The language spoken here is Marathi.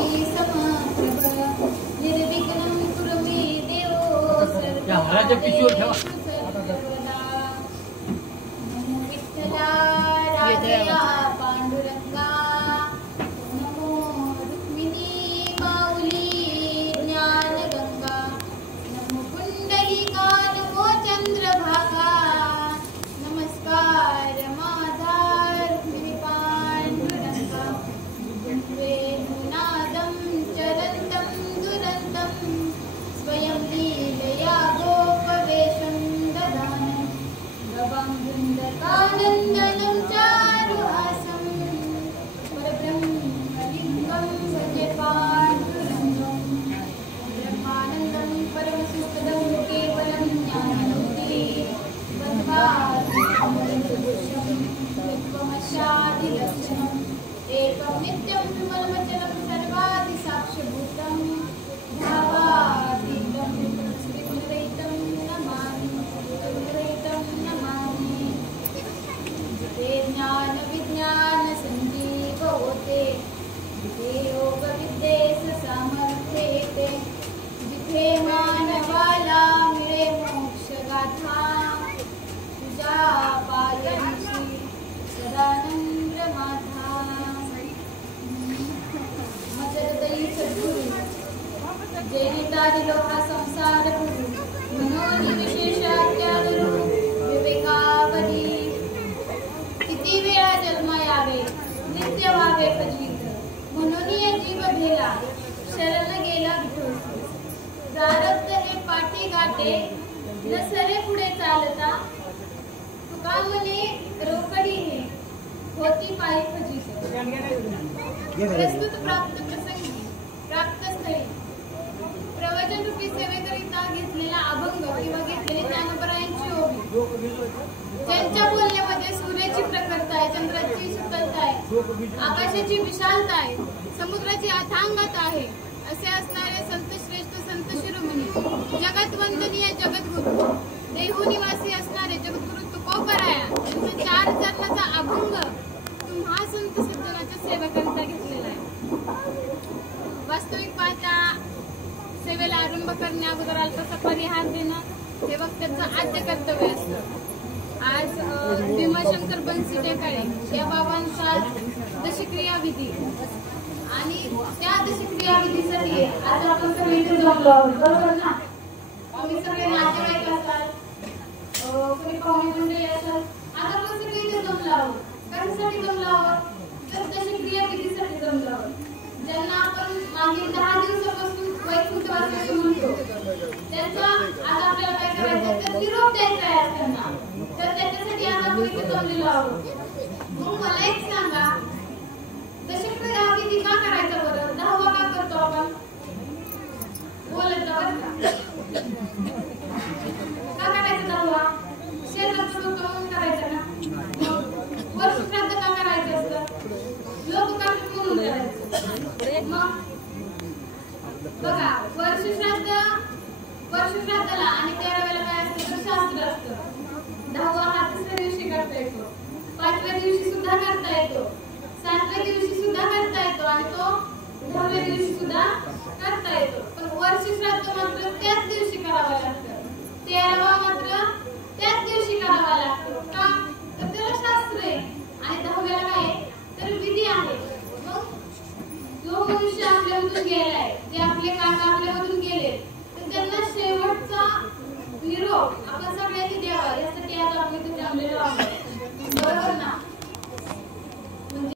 ज्योती समप्रभ निर्विघ्नं कुरु मे देवो सर्वदा नमो विठ्ठला राजया पांडुरंगा नमो रुक्मिणी माऊली ज्ञानगंगा नमो पुंडलिका नमो चंद्रभागा नमस्कार माझा रुक्मिणी पांडुरंगा वेणुनादं चरन्तं दुरन्तं स्वयं लीलया गोपवेशं ददानं गवां चारुहासं परब्रह्मलिङ्गं भजे पाण्डुरङ्गं ब्रह्मानन्दं परमसुखदं केवलं ज्ञानमुक्ति बन्धादिलक्षणम् एकं नित्यं विमलमचलं सर्वादिसाक्षिभूतं भावातीतं श्रीगुरुरहितं नमामि गुरुरहितं नमामि जिथे ज्ञान विज्ञान संजीव होते जिथे योग विद्येस सामर्थ्य येते जिथे मानवाला मिळे मोक्ष गाथा तुझ्या पायरीशी सदानंद माथा मजरदयी सद्गुरु जैनितारिलो हा संसार गुरु म्हणून विशेषाज्ञानरू विवेकावरी किती वेळा जन्म यावे नित्य व्हावे फजित म्हणून या जीव भेला शरण गेला विठू प्रारब्ध हे पाठी गाठे न सरे पुढे चालता तुका म्हणे रोकडी हे होती पायी फजित प्रस्तुत प्राप्त प्रसंगी प्राप्त स्थळी प्रवचन रूपी सेवेकरिता घेतलेला अभंग किंवा घेतलेले ज्ञानोबरायांची ओवी ज्यांच्या बोलण्यामध्ये सूर्याची प्रखरता आहे चंद्राची शीतलता आहे आकाशाची विशालता आहे समुद्राची अथांगता आहे असे असणारे संत श्रेष्ठ संत शिरोमणी जगत वंदनीय जगद्गुरु देहू निवासी असणारे जगद्गुरु तुकोबराया यांचा 4 चरणाचा अभंग तुम्हा संत सज्जनाच्या सेवेकरिता घेतलेला आहे. वास्तविक पाहता सेवेला आरंभ करण्या अगोदर अल्पसा परिहार देणं हे वक्त्याचं आद्य कर्तव्य असतं. आज भीमाशंकर बनसी टेकाळे या बाबांचा दशक्रिया विधी आणि त्या दशक्रिया विधीसाठी आज आपण सगळे जमलो आहोत बरोबर ना. आम्ही सगळे नातेवाईक असाल कोणी पाहुणे मंडळी असाल आज आपण सगळे इथे जमलो आहोत. कशासाठी जमलो आहोत तर दशक्रिया विधीसाठी जमलो आहोत. ज्यांना आपण मागील 10 दिवसापासून वैकुंठवासी म्हणतो त्यांचा आज आपल्याला काय करायचं तर निरोप द्यायचा आहे त्यांना. तर त्याच्यासाठी आज आपण इथे जमलेलो आहोत. मग मला एक सांगा दशक्रिया विधी का करायचा बरं 10वा का करतो आपण बोलत जाऊ का करायचं 10वा शेजारचं होतं म्हणून करायचं ना. वर्ष श्राद्ध का करायचं असतं लोक कार्य म्हणून करायचं. मग बघा वर्ष श्राद्धाला आणि 13व्याला काय असतं तर शास्त्र असतं. 10वा हा 3ऱ्या दिवशी करता येतो 5व्या दिवशी सुद्धा करता येतो 7व्या दिवशी सुद्धा करता येतो आणि तो 10व्या दिवशी सुद्धा करता येतो. पण वर्ष श्राद्ध मात्र त्याच दिवशी करावं लागतं. 13वा मात्र त्याच दिवशी करावा लागतो का तर त्याला शास्त्र आहे आणि 10व्याला काय तर विधी आहे. मग जो मनुष्य आपल्यामधून गेलाय जे आपले